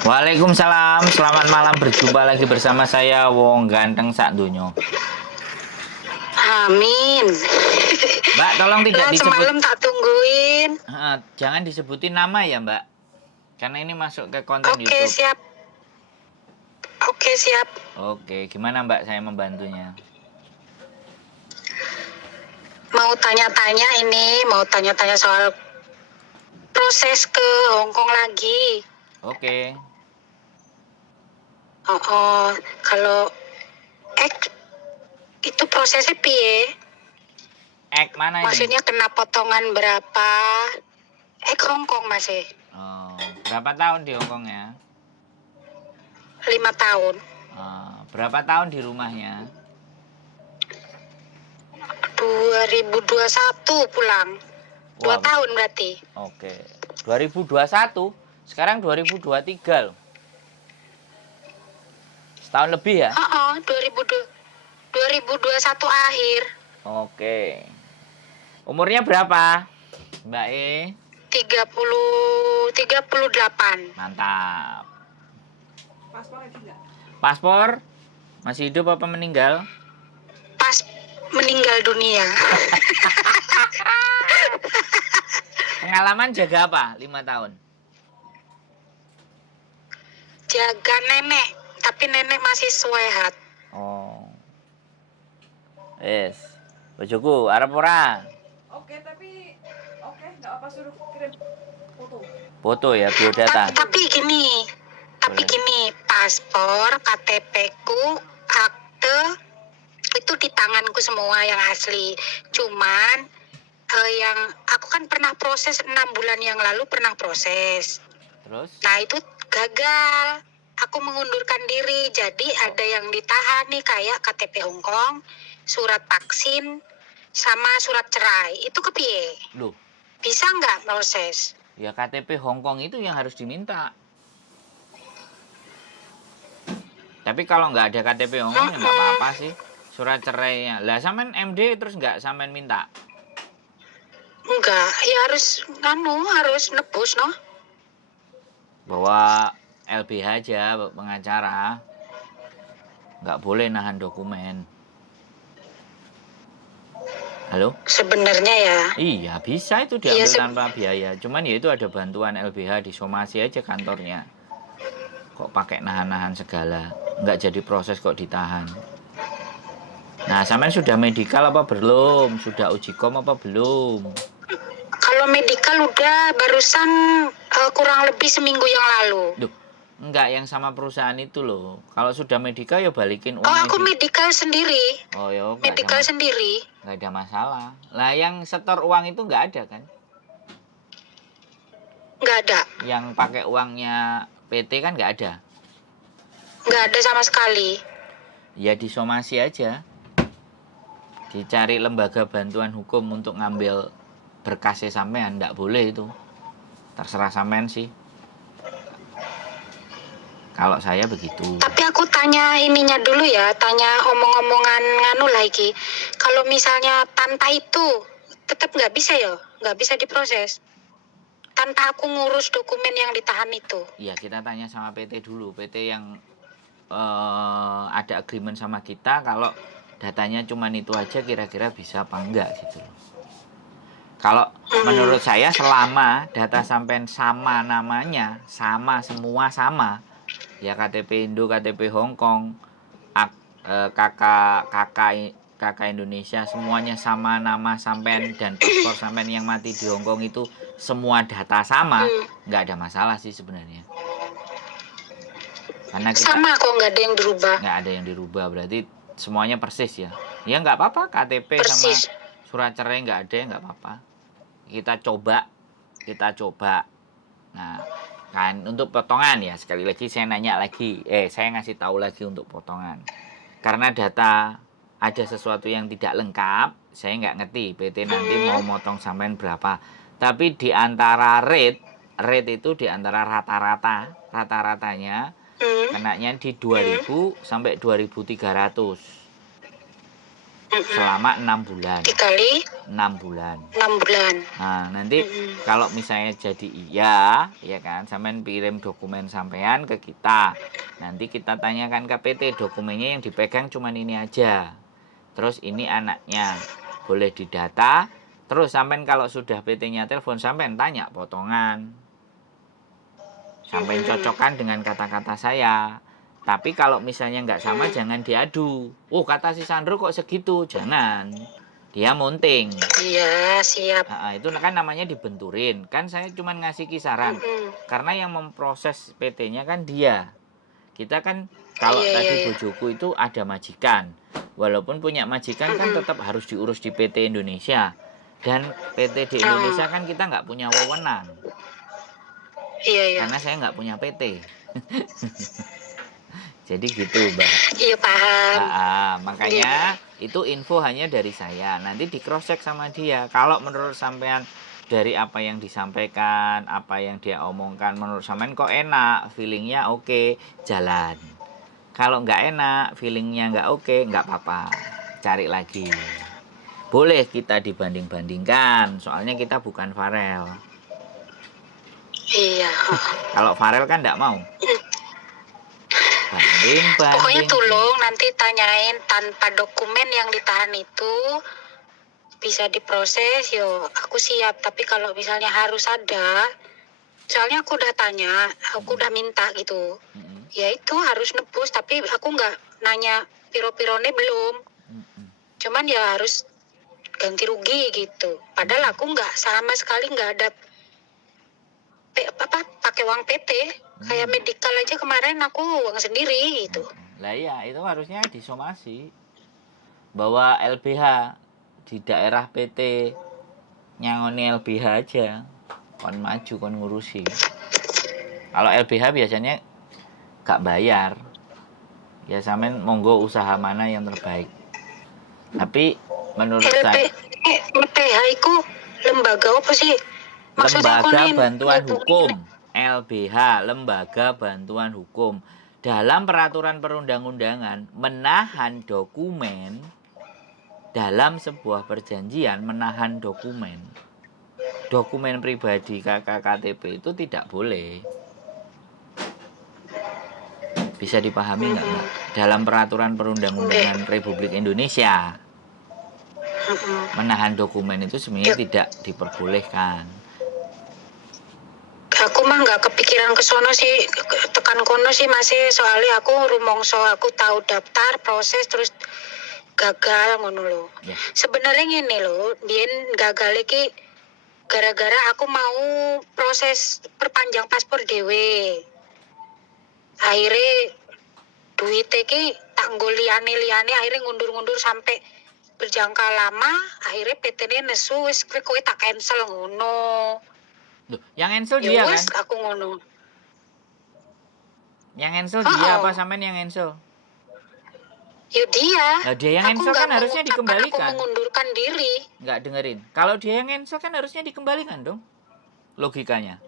Waalaikumsalam, selamat malam, berjumpa lagi bersama saya Wong Ganteng Sak Dunyo. Amin. Mbak, tolong tidak Lah disebut, semalam tak tungguin. jangan disebutin nama ya Mbak, karena ini masuk ke konten Oke, YouTube. siap. Oke, siap. Oke, gimana Mbak saya membantunya? Mau tanya-tanya soal proses ke Hong Kong lagi. Oke, Kalau itu prosesnya piye? mana ini? Maksudnya kena potongan berapa? Hong Kong masih Oh, berapa tahun di Hongkong ya? 5 tahun. Berapa tahun di rumahnya? 2021 pulang. 2 Wah, tahun berarti. oke. 2021, sekarang 2023 loh. Setahun lebih ya? 2021 akhir. Oke. Umurnya berapa, Mbak E? 38. Mantap. Paspor masih hidup apa meninggal? Pas meninggal dunia. Pengalaman jaga apa? 5 tahun. Jaga nenek, tapi nenek masih sehat. Oh. Yes. Bojoku arep ora? Oke, nggak apa suruh kirim foto. Foto ya, biodata. Tapi gini, Boleh. paspor, KTP ku, akte itu di tanganku semua yang asli. Cuman yang aku kan pernah proses 6 bulan yang lalu pernah proses. Terus? Nah itu gagal. Aku mengundurkan diri, jadi ada yang ditahan nih kayak KTP Hong Kong, surat vaksin, sama surat cerai. Itu kepiye? Loh, Bisa nggak proses? ya KTP Hong Kong itu yang harus diminta. Tapi kalau nggak ada KTP Hong Kong ya nggak apa-apa sih. Surat cerainya. Lah sampean MD terus nggak sampean minta? Enggak, ya harus nebus no. Bawa LBH aja, bawa pengacara. Nggak boleh nahan dokumen. Halo? Sebenarnya ya. Iya, bisa itu diambil Iya, tanpa biaya. Cuman ya itu ada bantuan LBH, disomasi aja kantornya. Kok pakai nahan-nahan segala? Nggak jadi proses kok ditahan. Nah, sampean sudah medikal apa belum? Sudah uji kom apa belum? Kalau medical udah barusan kurang lebih seminggu yang lalu. Duh, enggak yang sama perusahaan itu loh. Kalau sudah medikal ya balikin Oh, uangnya. aku medical sendiri. Oh ya, Medical sendiri. nggak ada masalah. Lah yang setor uang itu nggak ada kan? Nggak ada. Yang pakai uangnya PT kan nggak ada. Nggak ada sama sekali. Ya disomasi aja. Dicari lembaga bantuan hukum untuk ngambil berkasnya sampean, nggak boleh itu. Terserah sampean sih. Kalau saya begitu. Tapi aku tanya ininya dulu ya, tanya omong-omongan nganu lagi. Kalau misalnya tanpa itu, tetap nggak bisa ya? Nggak bisa diproses? Tanpa aku ngurus dokumen yang ditahan itu. Iya, kita tanya sama PT dulu. PT yang ada agreement sama kita, kalau datanya cuma itu aja kira-kira bisa apa enggak gitu loh. Kalau menurut saya selama data sampean sama namanya, sama semua sama, ya KTP Indo, KTP Hong Kong, kakak Indonesia semuanya sama nama sampean dan paspor sampean yang mati di Hong Kong itu semua data sama, nggak ada masalah sih sebenarnya. Karena kita Sama kok, nggak ada yang dirubah. nggak ada yang dirubah, berarti semuanya persis ya. Ya nggak apa-apa, KTP Persis. sama surat cerai nggak ada, nggak apa-apa. Kita coba. Nah, kan untuk potongan ya, sekali lagi saya nanya lagi, saya ngasih tahu lagi untuk potongan. Karena data ada sesuatu yang tidak lengkap, saya nggak ngerti PT nanti mau motong sampean berapa. Tapi di antara rate itu di antara rata-ratanya kenanya di 2000 sampai 2300. selama 6 bulan. Dikali 6 bulan. 6 bulan. Nah, nanti Mm-mm. kalau misalnya jadi iya, ya kan, sampean kirim dokumen sampean ke kita. Nanti kita tanyakan ke PT, dokumennya yang dipegang cuman ini aja. Terus ini anaknya, boleh didata. Terus sampean kalau sudah PT-nya telepon, sampean tanya potongan. Sampean cocokkan dengan kata-kata saya. Tapi kalau misalnya nggak sama, jangan diadu. Oh, kata si Sandro kok segitu? Jangan. Dia munting. Iya, siap. Itu kan namanya dibenturin. Kan saya cuma ngasih kisaran. Mm-mm. Karena yang memproses PT-nya kan dia. Kita kan kalau Iya, tadi iya. bojoku itu ada majikan. Walaupun punya majikan kan tetap harus diurus di PT Indonesia. Dan PT di Indonesia kan kita nggak punya wewenang. Iya, iya. Karena saya nggak punya PT. Jadi gitu, Mbak. Iya, paham. Makanya itu info hanya dari saya. Nanti di cross check sama dia. Kalau menurut sampean dari apa yang disampaikan, apa yang dia omongkan, menurut sampean kok enak, feelingnya oke, jalan. Kalau nggak enak, feelingnya nggak oke, nggak apa-apa, cari lagi. Boleh kita dibanding-bandingkan, soalnya kita bukan Farel. Iya. Kalau Farel kan nggak mau. Pokoknya Banding-banding. tolong nanti tanyain tanpa dokumen yang ditahan itu bisa diproses, yo aku siap. Tapi kalau misalnya harus ada, soalnya aku udah tanya, aku udah minta gitu. Ya itu harus nebus, tapi aku nggak nanya piro-pirone belum. Cuman ya harus ganti rugi gitu. Padahal aku nggak sama sekali nggak ada pakai uang PT. Kayak medical aja kemarin aku uang sendiri gitu. Lah iya, itu harusnya disomasi. Bahwa LBH di daerah PT nyangoni LBH aja. Kon maju, kon ngurusi. Kalau LBH biasanya gak bayar. Ya sampean monggo usaha mana yang terbaik. Tapi menurut saya LBH itu lembaga apa sih? Maksudnya Lembaga konin Bantuan ngubungin- Hukum, LBH, Lembaga Bantuan Hukum. Dalam peraturan perundang-undangan, menahan dokumen dalam sebuah perjanjian, menahan dokumen pribadi KKKTP itu tidak boleh. Bisa dipahami nggak, Mbak? Dalam peraturan perundang-undangan Republik Indonesia, menahan dokumen itu sebenarnya tidak diperbolehkan. Aku mah nggak kepikiran ke sono sih, tekan kono sih masih, soalnya aku rumongso, aku tahu daftar proses terus gagal ngono lo. Ya. Sebenarnya gini lo, Din gagal iki gara-gara aku mau proses perpanjang paspor dewe. Akhirnya duit iki tak nggo liyane akhirnya ngundur-ngundur sampai berjangka lama, akhirnya PT-ne nesu wis kowe tak cancel ngono. Loh, yang cancel Ya dia kan? wis aku ngono. Yang cancel dia apa sampean yang cancel? Ya dia. Nah, dia yang Aku cancel nggak kan harusnya mengucapkan dikembalikan. Aku mengundurkan diri. Nggak dengerin. Kalau dia yang cancel kan harusnya dikembalikan dong. Logikanya.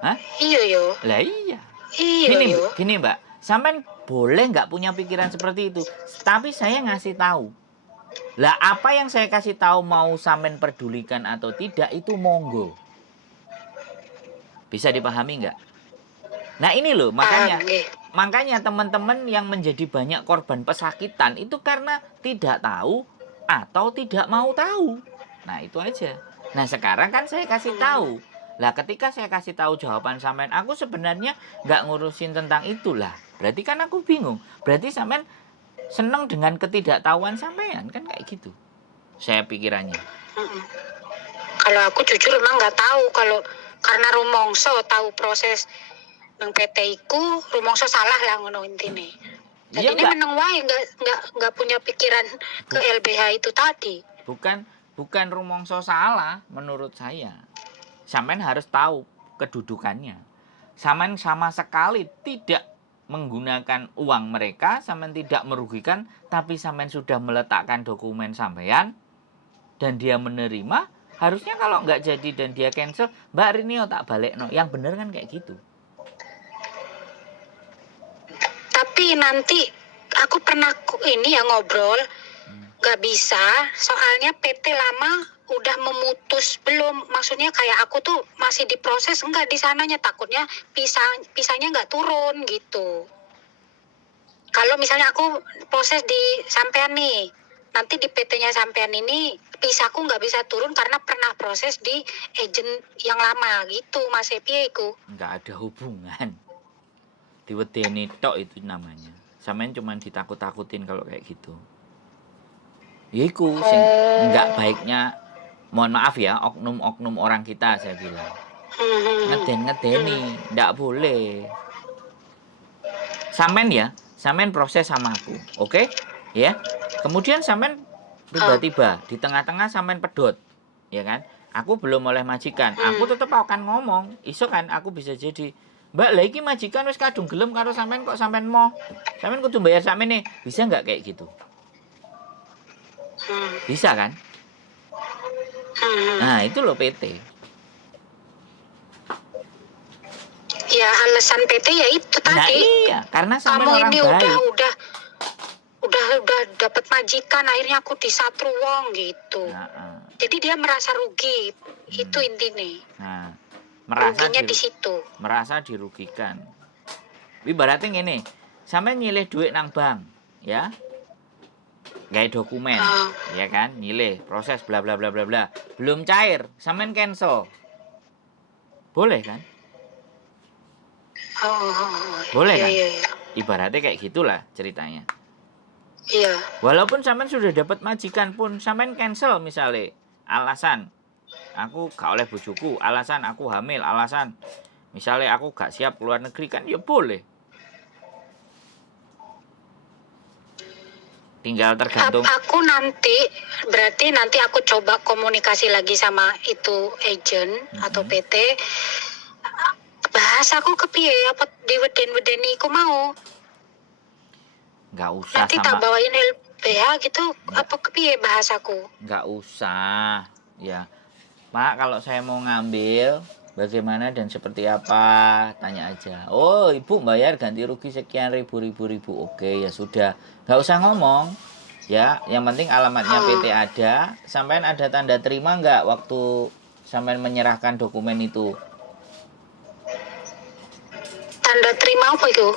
Hah? Iya yo. Lah iya. Iya yo. Gini Mbak. Sampean boleh nggak punya pikiran seperti itu. Tapi saya ngasih tahu. Lah apa yang saya kasih tahu mau sampean pedulikan atau tidak itu monggo. Bisa dipahami nggak? Nah ini loh makanya teman-teman yang menjadi banyak korban pesakitan itu karena tidak tahu atau tidak mau tahu. Nah itu aja. Nah sekarang kan saya kasih tahu. Lah ketika saya kasih tahu jawaban sampean, aku sebenarnya nggak ngurusin tentang itulah. Berarti kan aku bingung. Berarti sampean seneng dengan ketidaktahuan sampean kan kayak gitu. Saya pikirannya. Kalau aku jujur emang nggak tahu, kalau karena rumongso tahu proses nang PT iku, rumongso salah lah ngono intine. Jadi ini meneng wae nggak punya pikiran ke LBH itu tadi. Bukan rumongso salah menurut saya. Sampean harus tahu kedudukannya. Sampean sama sekali tidak menggunakan uang mereka, sampean tidak merugikan, tapi sampean sudah meletakkan dokumen sampean dan dia menerima. Harusnya kalau nggak jadi dan dia cancel, Mbak Rinio tak balik no. Yang bener kan kayak gitu. Tapi nanti aku pernah ini ya ngobrol, Nggak bisa, soalnya PT lama udah memutus belum, maksudnya kayak aku tuh masih diproses enggak di sananya, takutnya pisahnya nggak turun gitu. Kalau misalnya aku proses di sampean nih, nanti di PT-nya sampean ini pisahku nggak bisa turun karena pernah proses di agent yang lama gitu, Mas Epi iku. Nggak ada hubungan. Diwedeni tok itu namanya. Sampean cuman ditakut-takutin kalau kayak gitu. Iku sing nggak baiknya, mohon maaf ya, oknum-oknum orang kita saya bilang. Ngeden-ngedeni, nggak boleh. Sampean ya, sampean proses sama aku, oke? Ya. Kemudian sampean tiba-tiba di tengah-tengah sampean pedot, ya kan? Aku belum oleh majikan, aku tetap akan ngomong. Iso kan aku bisa jadi, Mbak, lah iki majikan wis kadung gelem karo sampean kok sampean mau. Sampean kudu bayar sakmene. Bisa nggak kayak gitu? Bisa kan? Nah, itu loh PT. Ya alasan PT ya itu Nah, tadi. iya, karena sampean Kamu orang ini baik. udah dapat majikan, akhirnya aku disatru wong gitu. Nah, Jadi dia merasa rugi, itu intinya. nah, merasa Ruginya di situ. merasa dirugikan. Ibaratnya gini, sampean nyilih duit nang bank, ya, gawe dokumen, ya kan, nyilih, proses bla bla bla bla bla, belum cair, sampean cancel, boleh kan? Boleh Iya, kan? iya, iya. Ibaratnya kayak gitulah ceritanya. Iya. Walaupun sampean sudah dapat majikan pun, sampean cancel misalnya, alasan aku gak oleh bojoku, alasan aku hamil, alasan misalnya aku gak siap keluar negeri, kan ya boleh. Tinggal tergantung. Aku berarti nanti aku coba komunikasi lagi sama itu agent atau PT. Bahasaku kepiye apa diweden-wedeni iku mau. Nggak usah Nanti sama, tak bawain LBH gitu, apa kepiye bahasaku? nggak usah ya Pak, kalau saya mau ngambil bagaimana dan seperti apa, tanya aja. Oh, ibu bayar ganti rugi sekian ribu. Oke, ya sudah, nggak usah ngomong ya, yang penting alamatnya PT ada. Sampean ada tanda terima nggak waktu sampean menyerahkan dokumen itu? Tanda terima apa itu?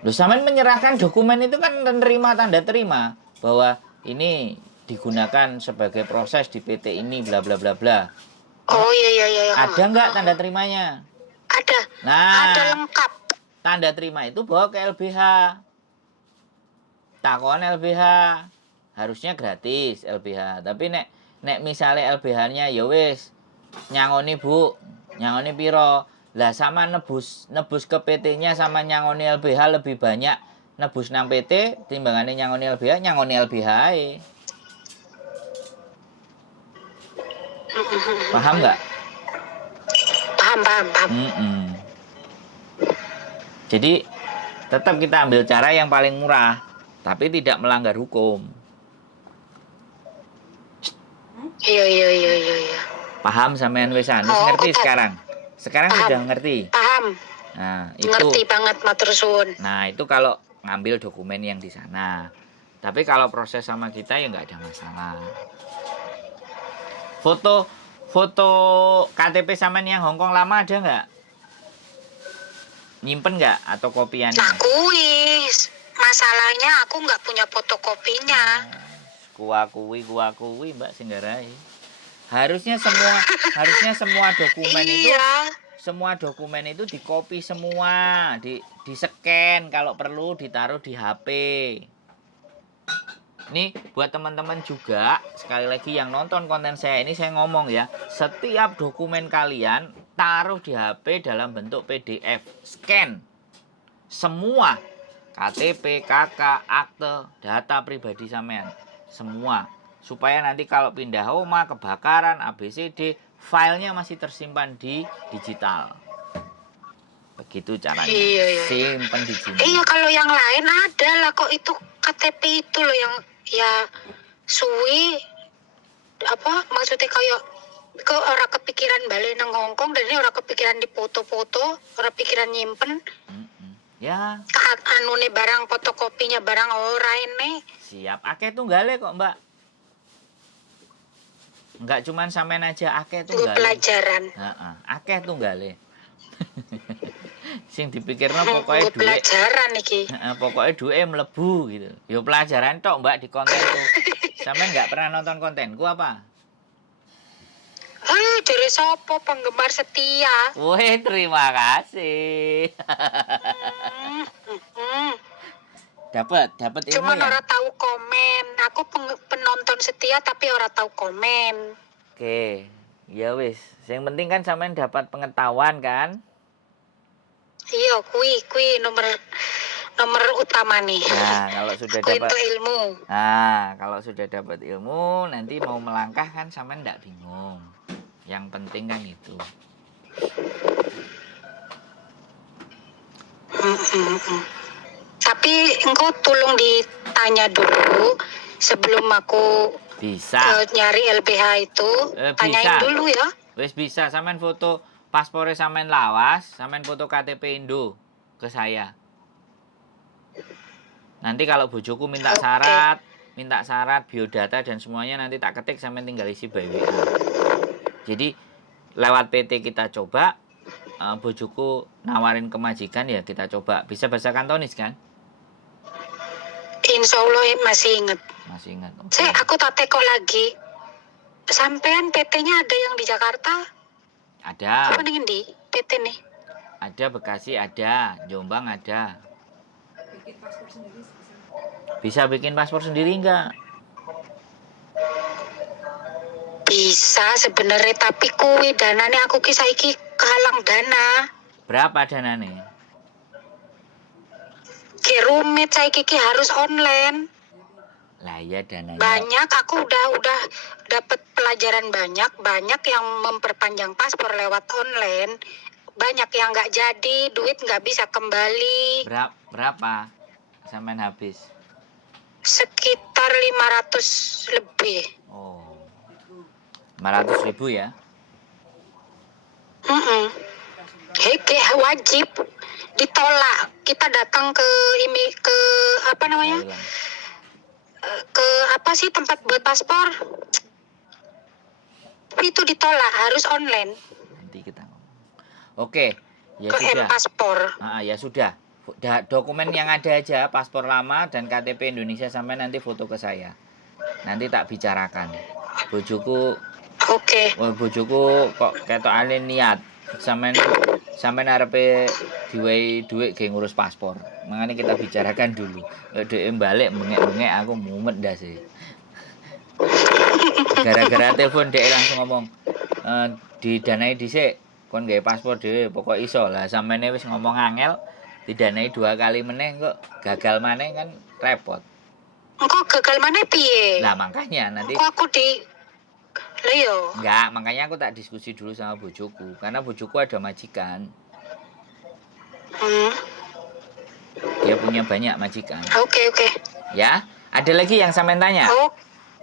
Loh, sampean menyerahkan dokumen itu kan menerima tanda terima bahwa ini digunakan sebagai proses di PT ini bla bla bla bla. Oh iya iya iya. Ada nggak tanda terimanya? Ada. Nah, Ada lengkap. tanda terima itu bawa ke LBH. Takon LBH. Harusnya gratis LBH. Tapi nek misalnya LBH-nya ya wis nyangoni Bu, nyangoni piro. Lah sama nebus ke PT-nya sama nyangoni LBH lebih banyak nebus nang PT timbangannya nyangoni LBH ae. Paham nggak? Paham. Jadi tetap kita ambil cara yang paling murah, tapi tidak melanggar hukum. Iya. Paham sampean wisan? Wis ngerti sekarang? Sekarang Paham. sudah ngerti. Paham. Nah, itu. Ngerti banget, matur suwun. Nah, itu kalau ngambil dokumen yang di sana. Tapi kalau proses sama kita ya nggak ada masalah. Foto KTP sampean yang Hongkong lama ada nggak? Nyimpen nggak atau kopiannya? Nah, kuis. Masalahnya aku nggak punya fotokopinya. Gua akui Mbak Singgarai. Harusnya semua dokumen itu semua dokumen itu dikopi semua, di scan, kalau perlu ditaruh di HP. Ini buat teman-teman juga, sekali lagi yang nonton konten saya ini, saya ngomong ya, setiap dokumen kalian taruh di HP dalam bentuk PDF, scan semua, KTP, KK, akte, data pribadi sampean, semua, supaya nanti kalau pindah rumah, kebakaran, ABCD, filenya masih tersimpan di digital. Begitu caranya. Iya. Simpen di sini. Iya, kalau yang lain ada lah kok, itu KTP itu loh yang ya suwi apa maksudnya kayak ke orang kepikiran balik nang Hongkong, dan ini orang kepikiran di foto-foto, orang pikiran nyimpen. Ya, Anune barang fotokopinya barang ora ini. siap. Akeh tunggale kok, Mbak. Enggak cuman sampean aja, akeh Gue tunggale. pelajaran. Heeh, akeh tunggale. Sing dipikirno pokoke Gue duit. pelajaran iki. Heeh, pokoke duwe mlebu gitu. Yo pelajaran tok, Mbak, di kontenku. Sampean nggak pernah nonton kontenku apa? Dari sopo penggemar setia. Wih, terima kasih. Hmm, hmm. dapat ilmu Cuman ya. ora tahu komen. Aku penonton setia tapi ora tahu komen. Oke, ya wis. Yang penting kan sampean dapat pengetahuan kan? Iya, kui nomor utama nih. Nah, kalau sudah Kui dapat untuk ilmu. kalau sudah dapat ilmu, nanti mau melangkah kan sampean nggak bingung. Yang penting kan itu. Tapi engkau tolong ditanya dulu sebelum aku Bisa. nyari LBH itu. Tanyain Bisa. dulu ya. Wis bisa sampean foto paspornya sampean lawas, sampean foto KTP Indo ke saya. Nanti kalau bojoku minta Oke. syarat, biodata dan semuanya nanti tak ketik sampean tinggal isi by WA. Jadi lewat PT kita coba, bojoku nawarin ke majikan ya kita coba. Bisa bahasa Kantonis kan? Insya Allah masih inget. Masih ingat. Oke. Saya aku tak teko lagi. Sampean PT-nya ada yang di Jakarta? Ada. Apa nih di PT nih? Ada Bekasi ada, Jombang ada. Bikin paspor sendiri bisa. Bisa bikin paspor sendiri enggak? Bisa sebenarnya tapi kuwi danane aku ki saiki kalang dana. Berapa danane? Ki rumit saiki ki harus online. Lah ya dananya. Banyak aku udah dapat pelajaran banyak yang memperpanjang paspor lewat online. Banyak yang nggak jadi, duit nggak bisa kembali. Berapa? Sampean habis. Sekitar 500 lebih. Oh. 500.000 ya? Wajib ditolak. Kita datang ke apa namanya? Thailand. Ke apa sih tempat buat paspor? Itu ditolak, harus online. Nanti kita ngomong. Oke, ya Ke sudah. M-Paspor. Ya sudah. Dokumen yang ada aja, paspor lama dan KTP Indonesia sampai nanti foto ke saya. Nanti tak bicarakan. Bojoku Oke. bojoku kok ketokane niat sampean arepe diwehi dhuwit ge ngurus paspor. Makanya kita bicarakan dulu. Dhek balik bengek-bengek aku mumet ndase. Gara-gara telepon dhek langsung ngomong, didanai dhisik kon gawe paspor dhewe pokok iso. Lah sampeyan wis ngomong angel didanai 2 kali meneh kok gagal maneh kan repot. Engkau gagal mana piye? Lah makanya nanti Aku di Leo. enggak, makanya aku tak diskusi dulu sama bojoku karena bojoku ada majikan. Dia punya banyak majikan. Oke. Ya, ada lagi yang sampean tanya. Oh,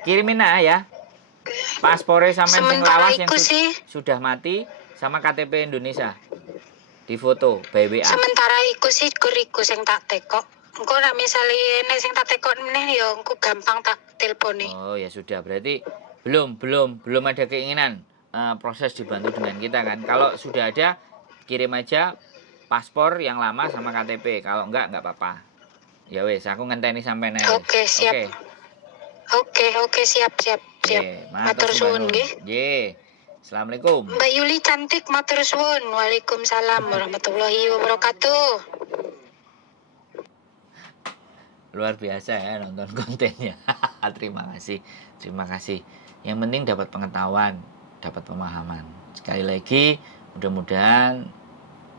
Kirimin ya. Paspore sampean sing sementara lawas yang iku sih. sudah mati sama KTP Indonesia. Di foto by WA. Sementara iku sih kuriku sing tak tekok. Engko nek misale nek sing tak tekok meneh ya engko gampang tak teleponi. Oh, ya sudah. Berarti belum ada keinginan proses dibantu dengan kita kan. Kalau sudah ada kirim aja paspor yang lama sama KTP. Kalau enggak apa-apa. Ya wes, aku ngenteni sampai naik. Oke, siap. Oke, siap. Matur suwun nggih. Nggih. Assalamualaikum. Mbak Yuli cantik, matur suwun. Waalaikumsalam warahmatullahi wabarakatuh. Luar biasa ya nonton kontennya. Terima kasih. Yang penting dapat pengetahuan, dapat pemahaman. Sekali lagi, mudah-mudahan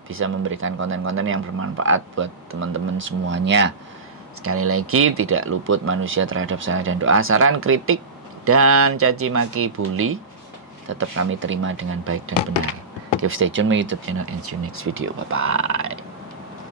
bisa memberikan konten-konten yang bermanfaat buat teman-teman semuanya. Sekali lagi, tidak luput manusia terhadap salah dan doa, saran, kritik, dan caci maki, bully tetap kami terima dengan baik dan benar. Keep stay tune my YouTube channel and see you next video. Bye bye.